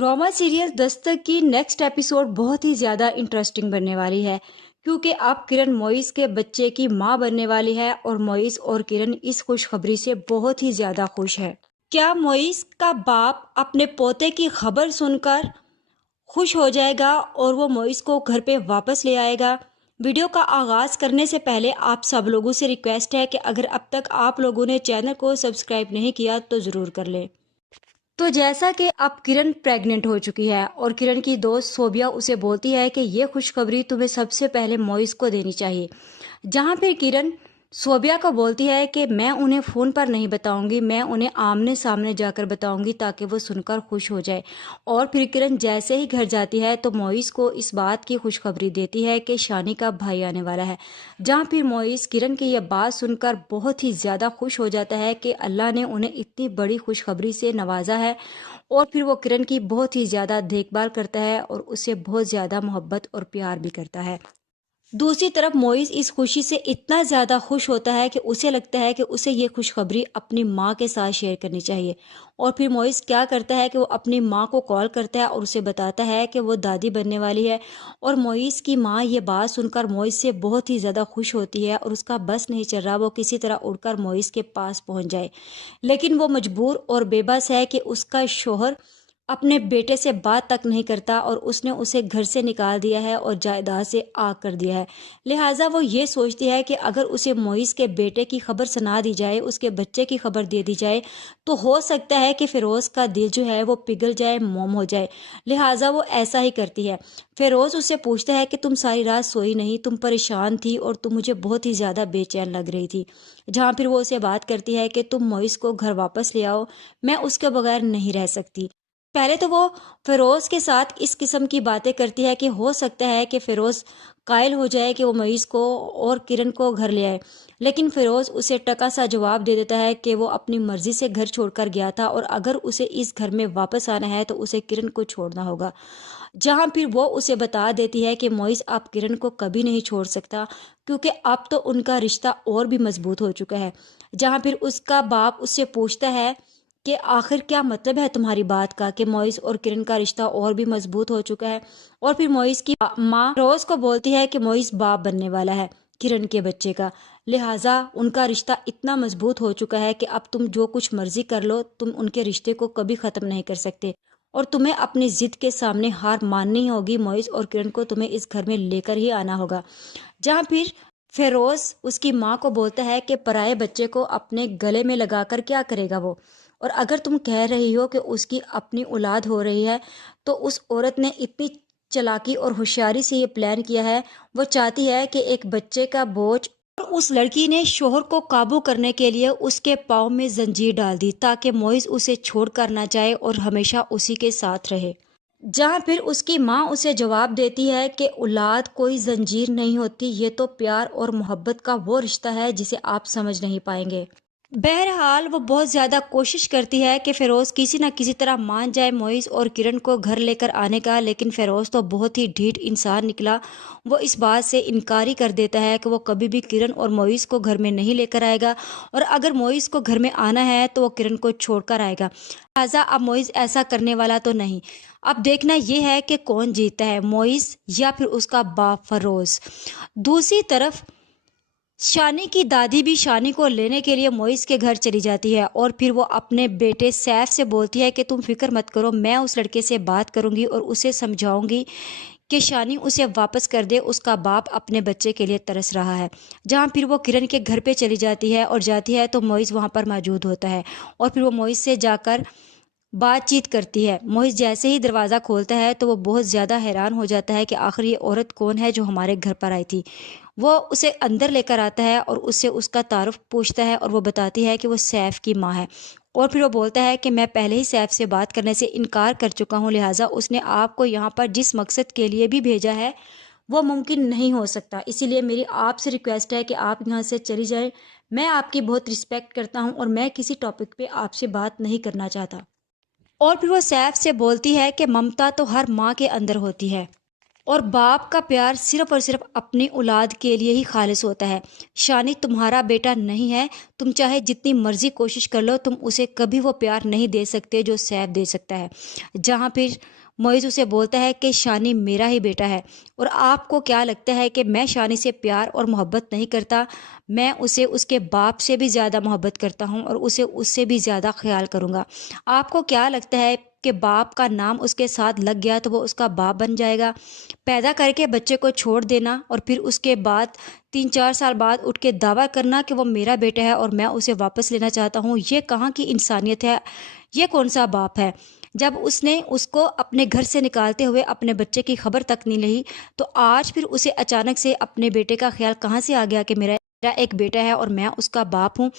Drama serial Dastak की next episode बहुत ही ज़्यादा इंटरेस्टिंग बनने वाली है क्योंकि अब किरण मोइस के बच्चे की मां बनने वाली है और मोइस और किरण इस खुशखबरी से बहुत ही ज़्यादा खुश है। क्या मोइस का बाप अपने पोते की खबर सुनकर खुश हो जाएगा और वो मोइस को घर पे वापस ले आएगा? वीडियो का आगाज़ करने से पहले आप सब लोगों से रिक्वेस्ट है कि अगर अब तक आप लोगों ने चैनल को सब्सक्राइब नहीं किया तो ज़रूर कर लें। तो जैसा कि अब किरण प्रेग्नेंट हो चुकी है और किरण की दोस्त सोबिया उसे बोलती है कि ये खुशखबरी तुम्हें सबसे पहले मोइस को देनी चाहिए। जहां फिर किरण सोबिया को बोलती है कि मैं उन्हें फ़ोन पर नहीं बताऊंगी, मैं उन्हें आमने सामने जाकर बताऊंगी ताकि वो सुनकर खुश हो जाए। और फिर किरण जैसे ही घर जाती है तो मोइस को इस बात की खुशखबरी देती है कि शानी का भाई आने वाला है। जहाँ फिर मोइस किरण की यह बात सुनकर बहुत ही ज़्यादा खुश हो जाता है कि अल्लाह ने उन्हें इतनी बड़ी खुशखबरी से नवाजा है। और फिर वो किरण की बहुत ही ज़्यादा देखभाल करता है और उससे बहुत ज़्यादा मोहब्बत और प्यार भी करता है। दूसरी तरफ मोइस इस खुशी से इतना ज़्यादा खुश होता है कि उसे लगता है कि उसे ये खुशखबरी अपनी माँ के साथ शेयर करनी चाहिए। और फिर मोइस क्या करता है कि वो अपनी माँ को कॉल करता है और उसे बताता है कि वो दादी बनने वाली है। और मोइस की माँ ये बात सुनकर मोइस से बहुत ही ज़्यादा खुश होती है और उसका बस नहीं चल रहा वो किसी तरह उड़कर मोइस के पास पहुँच जाए। लेकिन वो मजबूर और बेबस है कि उसका शोहर अपने बेटे से बात तक नहीं करता और उसने उसे घर से निकाल दिया है और जायदाद से आग कर दिया है। लिहाजा वो ये सोचती है कि अगर उसे मोइस के बेटे की खबर सुना दी जाए, उसके बच्चे की खबर दे दी जाए, तो हो सकता है कि फ़िरोज़ का दिल जो है वो पिघल जाए, मोम हो जाए। लिहाजा वो ऐसा ही करती है। फ़िरोज़ उससे पूछता है कि तुम सारी रात सोई नहीं, तुम परेशान थी और तुम मुझे बहुत ही ज़्यादा बेचैन लग रही थी। जहाँ फिर वो उसे बात करती है कि तुम मोइस को घर वापस ले आओ, मैं उसके बगैर नहीं रह सकती। पहले तो वो फ़िरोज़ के साथ इस किस्म की बातें करती है कि हो सकता है कि फ़िरोज़ कायल हो जाए कि वो मोइस को और किरण को घर ले आए। लेकिन फ़िरोज़ उसे टका सा जवाब दे देता है कि वो अपनी मर्ज़ी से घर छोड़कर गया था और अगर उसे इस घर में वापस आना है तो उसे किरण को छोड़ना होगा। जहाँ फिर वो उसे बता देती है कि मोइस अब किरण को कभी नहीं छोड़ सकता क्योंकि अब तो उनका रिश्ता और भी मजबूत हो चुका है। जहाँ फिर उसका बाप उससे पूछता है कि आखिर क्या मतलब है तुम्हारी बात का कि मोइस और किरण का रिश्ता और भी मजबूत हो चुका है। और फिर मोइस की माँ रोज को बोलती है कि मोइस बाप बनने वाला है किरण के बच्चे का, लिहाजा उनका रिश्ता इतना मजबूत हो चुका है कि अब तुम जो कुछ मर्जी कर लो, तुम उनके रिश्ते को कभी ख़त्म नहीं कर सकते और तुम्हें अपनी जिद के सामने हार माननी होगी। मोइस और किरण को तुम्हें इस घर में लेकर ही आना होगा। जहाँ फिर फेरोज उसकी माँ को बोलता है कि पराये बच्चे को अपने गले में लगाकर क्या करेगा वो, और अगर तुम कह रही हो कि उसकी अपनी औलाद हो रही है तो उस औरत ने इतनी चालाकी और होशियारी से ये प्लान किया है। वो चाहती है कि एक बच्चे का बोझ, और उस लड़की ने शोहर को काबू करने के लिए उसके पाँव में जंजीर डाल दी ताकि मोइस उसे छोड़कर ना जाए और हमेशा उसी के साथ रहे। जहाँ फिर उसकी माँ उसे जवाब देती है कि औलाद कोई जंजीर नहीं होती, ये तो प्यार और मोहब्बत का वो रिश्ता है जिसे आप समझ नहीं पाएंगे। बहरहाल वो बहुत ज़्यादा कोशिश करती है कि फ़िरोज़ किसी न किसी तरह मान जाए मोइस और किरण को घर लेकर आने का, लेकिन फ़िरोज़ तो बहुत ही ढीठ इंसान निकला। वो इस बात से इनकार ही कर देता है कि वो कभी भी किरण और मोइस को घर में नहीं लेकर आएगा और अगर मोइस को घर में आना है तो वो किरण को छोड़कर आएगा। लिहाजा अब मोइस ऐसा करने वाला तो नहीं। अब देखना ये है कि कौन जीतता है, मोइस या फिर उसका बाप फ़िरोज़। दूसरी तरफ शानी की दादी भी शानी को लेने के लिए मोइस के घर चली जाती है और फिर वो अपने बेटे सैफ से बोलती है कि तुम फिक्र मत करो, मैं उस लड़के से बात करूंगी और उसे समझाऊंगी कि शानी उसे वापस कर दे, उसका बाप अपने बच्चे के लिए तरस रहा है। जहाँ फिर वो किरण के घर पे चली जाती है और जाती है तो मोइस वहाँ पर मौजूद होता है और फिर वो मोइस से जाकर बातचीत करती है। मोहित जैसे ही दरवाज़ा खोलता है तो वो बहुत ज़्यादा हैरान हो जाता है कि आखिर ये औरत कौन है जो हमारे घर पर आई थी। वो उसे अंदर लेकर आता है और उससे उसका तारुफ पूछता है और वो बताती है कि वो सैफ की माँ है। और फिर वो बोलता है कि मैं पहले ही सैफ से बात करने से इनकार कर चुका हूँ, लिहाजा उसने आपको यहाँ पर जिस मकसद के लिए भी भेजा है वो मुमकिन नहीं हो सकता, इसीलिए मेरी आपसे रिक्वेस्ट है कि आप यहाँ से चली जाएं। मैं आपकी बहुत रिस्पेक्ट करता हूँ और मैं किसी टॉपिक पे आपसे बात नहीं करना चाहता। और फिर वो सैफ से बोलती है कि ममता तो हर माँ के अंदर होती है, اور باپ کا پیار صرف اور صرف اپنی اولاد کے لیے ہی خالص ہوتا ہے۔ شانی تمہارا بیٹا نہیں ہے، تم چاہے جتنی مرضی کوشش کر لو، تم اسے کبھی وہ پیار نہیں دے سکتے جو سیف دے سکتا ہے۔ جہاں پھر معیز اسے بولتا ہے کہ شانی میرا ہی بیٹا ہے، اور آپ کو کیا لگتا ہے کہ میں شانی سے پیار اور محبت نہیں کرتا؟ میں اسے اس کے باپ سے بھی زیادہ محبت کرتا ہوں، اور اسے اس سے بھی زیادہ خیال کروں گا۔ آپ کو کیا لگتا ہے کہ باپ کا نام اس کے ساتھ لگ گیا تو وہ اس کا باپ بن جائے گا؟ پیدا کر کے بچے کو چھوڑ دینا اور پھر اس کے بعد 3-4 سال بعد اٹھ کے دعویٰ کرنا کہ وہ میرا بیٹا ہے اور میں اسے واپس لینا چاہتا ہوں، یہ کہاں کی انسانیت ہے؟ یہ کون سا باپ ہے؟ جب اس نے اس کو اپنے گھر سے نکالتے ہوئے اپنے بچے کی خبر تک نہیں لی، تو آج پھر اسے اچانک سے اپنے بیٹے کا خیال کہاں سے آ گیا کہ میرا ایک بیٹا ہے اور میں اس کا باپ ہوں؟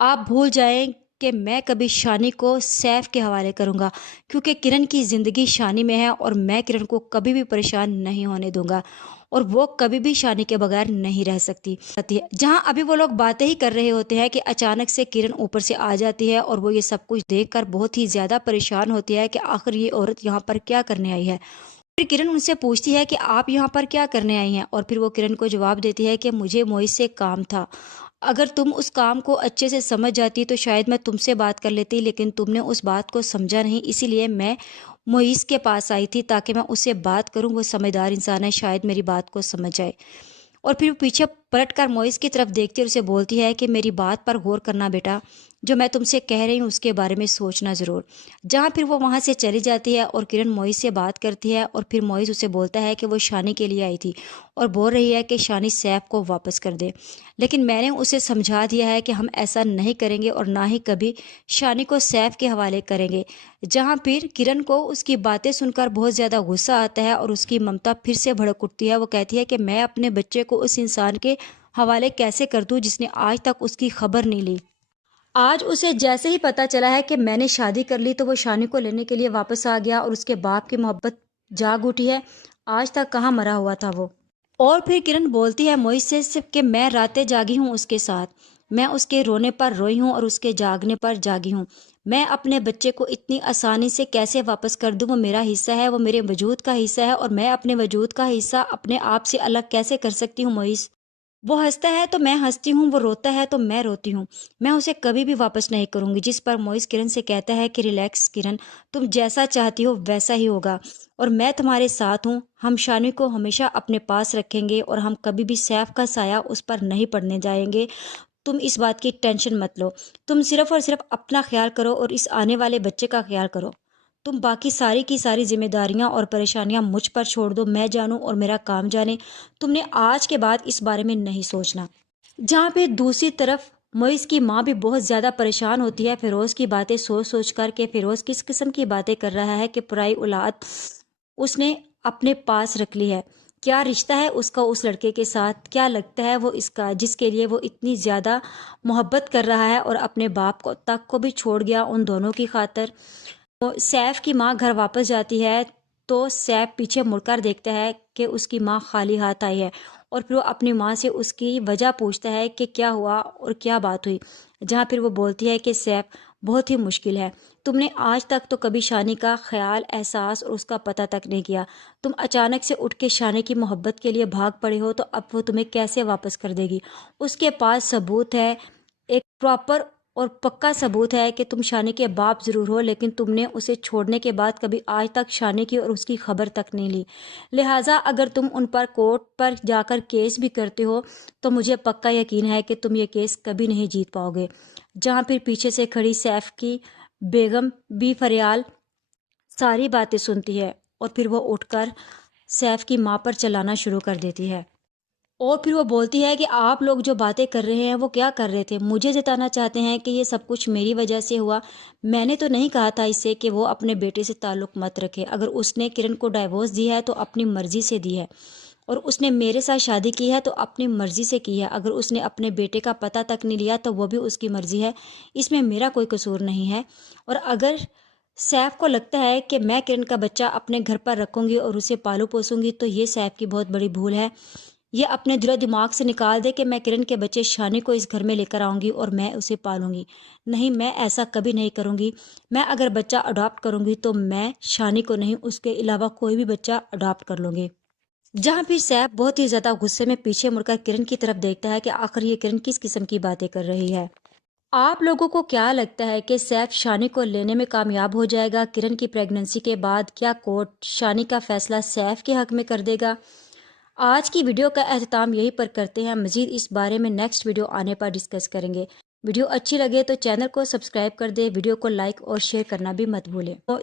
آپ بھول جائیں کہ میں کبھی شانی کو سیف کے حوالے کروں گا، کیونکہ کرن کی زندگی شانی میں ہے اور میں کرن کو کبھی بھی پریشان نہیں ہونے دوں گا، اور وہ کبھی بھی شانی کے بغیر نہیں رہ سکتی۔ جہاں ابھی وہ لوگ باتیں ہی کر رہے ہوتے ہیں کہ اچانک سے کرن اوپر سے آ جاتی ہے، اور وہ یہ سب کچھ دیکھ کر بہت ہی زیادہ پریشان ہوتی ہے کہ آخر یہ عورت یہاں پر کیا کرنے آئی ہے۔ پھر کرن ان سے پوچھتی ہے کہ آپ یہاں پر کیا کرنے آئی ہیں، اور پھر وہ کرن کو جواب دیتی ہے کہ مجھے معیز سے کام تھا، اگر تم اس کام کو اچھے سے سمجھ جاتی تو شاید میں تم سے بات کر لیتی، لیکن تم نے اس بات کو سمجھا نہیں، اسی لیے میں معیز کے پاس آئی تھی تاکہ میں اس سے بات کروں، وہ سمجھدار انسان ہے، شاید میری بات کو سمجھ جائے۔ اور پھر وہ پیچھے پلٹ کر معیز کی طرف دیکھتی اور اسے بولتی ہے کہ میری بات پر غور کرنا بیٹا، جو میں تم سے کہہ رہی ہوں اس کے بارے میں سوچنا ضرور۔ جہاں پھر وہ وہاں سے چلی جاتی ہے اور کرن معیز سے بات کرتی ہے، اور پھر معیز اسے بولتا ہے کہ وہ شانی کے لیے آئی تھی اور بول رہی ہے کہ شانی سیف کو واپس کر دے، لیکن میں نے اسے سمجھا دیا ہے کہ ہم ایسا نہیں کریں گے اور نہ ہی کبھی شانی کو سیف کے حوالے کریں گے۔ جہاں پھر کرن کو اس کی باتیں سن کر بہت زیادہ غصہ آتا ہے اور اس کی ممتا پھر سے بھڑک اٹھتی ہے۔ وہ کہتی ہے کہ میں اپنے بچے کو اس انسان کے حوالے کیسے کر دوں جس نے آج تک اس کی خبر نہیں لی؟ آج اسے جیسے ہی پتا چلا ہے کہ میں نے شادی کر لی تو وہ شانی کو لینے کے لیے واپس آ گیا اور اس کے باپ کی محبت جاگ اٹھی ہے۔ آج تک کہاں مرا ہوا تھا وہ؟ اور پھر کرن بولتی ہے معیز سے صرف کہ میں راتیں جاگی ہوں اس کے ساتھ، میں اس کے رونے پر روئی ہوں اور اس کے جاگنے پر جاگی ہوں، میں اپنے بچے کو اتنی آسانی سے کیسے واپس کر دوں؟ وہ میرا حصہ ہے، وہ میرے وجود کا حصہ ہے، اور میں اپنے وجود کا حصہ اپنے آپ سے الگ کیسے کر سکتی ہوں معیز؟ وہ ہنستا ہے تو میں ہنستی ہوں، وہ روتا ہے تو میں روتی ہوں، میں اسے کبھی بھی واپس نہیں کروں گی۔ جس پر معیز کرن سے کہتا ہے کہ ریلیکس کرن، تم جیسا چاہتی ہو ویسا ہی ہوگا، اور میں تمہارے ساتھ ہوں، ہم شانی کو ہمیشہ اپنے پاس رکھیں گے اور ہم کبھی بھی سیف کا سایہ اس پر نہیں پڑنے جائیں گے، تم اس بات کی ٹینشن مت لو، تم صرف اور صرف اپنا خیال کرو اور اس آنے والے بچے کا خیال کرو، تم باقی ساری کی ساری ذمہ داریاں اور پریشانیاں مجھ پر چھوڑ دو، میں جانوں اور میرا کام جانے، تم نے آج کے بعد اس بارے میں نہیں سوچنا۔ جہاں پہ دوسری طرف معیز کی ماں بھی بہت زیادہ پریشان ہوتی ہے فیروز کی باتیں سوچ سوچ کر کہ فیروز کس قسم کی باتیں کر رہا ہے کہ پرائی اولاد اس نے اپنے پاس رکھ لی ہے، کیا رشتہ ہے اس کا اس لڑکے کے ساتھ، کیا لگتا ہے وہ اس کا جس کے لیے وہ اتنی زیادہ محبت کر رہا ہے اور اپنے باپ کو تک کو بھی چھوڑ گیا ان دونوں کی خاطر۔ سیف کی ماں گھر واپس جاتی ہے تو سیف پیچھے مڑ کر دیکھتا ہے کہ اس کی ماں خالی ہاتھ آئی ہے، اور پھر وہ اپنی ماں سے اس کی وجہ پوچھتا ہے کہ کیا ہوا اور کیا بات ہوئی۔ جہاں پھر وہ بولتی ہے کہ سیف بہت ہی مشکل ہے، تم نے آج تک تو کبھی شانی کا خیال، احساس اور اس کا پتہ تک نہیں کیا، تم اچانک سے اٹھ کے شانی کی محبت کے لیے بھاگ پڑے ہو، تو اب وہ تمہیں کیسے واپس کر دے گی؟ اس کے پاس ثبوت ہے، ایک پراپر اور پکا ثبوت ہے کہ تم شانی کے باپ ضرور ہو، لیکن تم نے اسے چھوڑنے کے بعد کبھی آج تک شانی کی اور اس کی خبر تک نہیں لی، لہٰذا اگر تم ان پر کورٹ پر جا کر کیس بھی کرتے ہو تو مجھے پکا یقین ہے کہ تم یہ کیس کبھی نہیں جیت پاؤ گے۔ جہاں پھر پیچھے سے کھڑی سیف کی بیگم بھی فریال ساری باتیں سنتی ہے اور پھر وہ اٹھ کر سیف کی ماں پر چلانا شروع کر دیتی ہے، اور پھر وہ بولتی ہے کہ آپ لوگ جو باتیں کر رہے ہیں وہ کیا کر رہے تھے؟ مجھے جتانا چاہتے ہیں کہ یہ سب کچھ میری وجہ سے ہوا؟ میں نے تو نہیں کہا تھا اس سے کہ وہ اپنے بیٹے سے تعلق مت رکھے، اگر اس نے کرن کو ڈائیورس دی ہے تو اپنی مرضی سے دی ہے، اور اس نے میرے ساتھ شادی کی ہے تو اپنی مرضی سے کی ہے، اگر اس نے اپنے بیٹے کا پتہ تک نہیں لیا تو وہ بھی اس کی مرضی ہے، اس میں میرا کوئی قصور نہیں ہے۔ اور اگر سیف کو لگتا ہے کہ میں کرن کا بچہ اپنے گھر پر رکھوں گی اور اسے پالو پوسوں گی تو یہ سیف کی بہت بڑی بھول ہے، یہ اپنے دل و دماغ سے نکال دے کہ میں کرن کے بچے شانی کو اس گھر میں لے کر آؤں گی اور میں اسے پالوں گی، نہیں، میں ایسا کبھی نہیں کروں گی، میں اگر بچہ اڈاپٹ کروں گی تو میں شانی کو نہیں، اس کے علاوہ کوئی بھی بچہ اڈاپٹ کر لوں گی۔ जहाँ फिर सैफ बहुत ही ज़्यादा गुस्से में पीछे मुड़कर किरण की तरफ देखता है कि आखिर ये किरण किस किस्म की बातें कर रही है। आप लोगों को क्या लगता है कि सैफ शानी को लेने में कामयाब हो जाएगा किरण की प्रेगनेंसी के बाद? क्या कोर्ट शानी का फैसला सैफ के हक में कर देगा? आज की वीडियो का एहतमाम यहीं पर करते हैं। मजीद इस बारे में नेक्स्ट वीडियो आने पर डिस्कस करेंगे। वीडियो अच्छी लगे तो चैनल को सब्सक्राइब कर दे, वीडियो को लाइक और शेयर करना भी मत भूलें। तो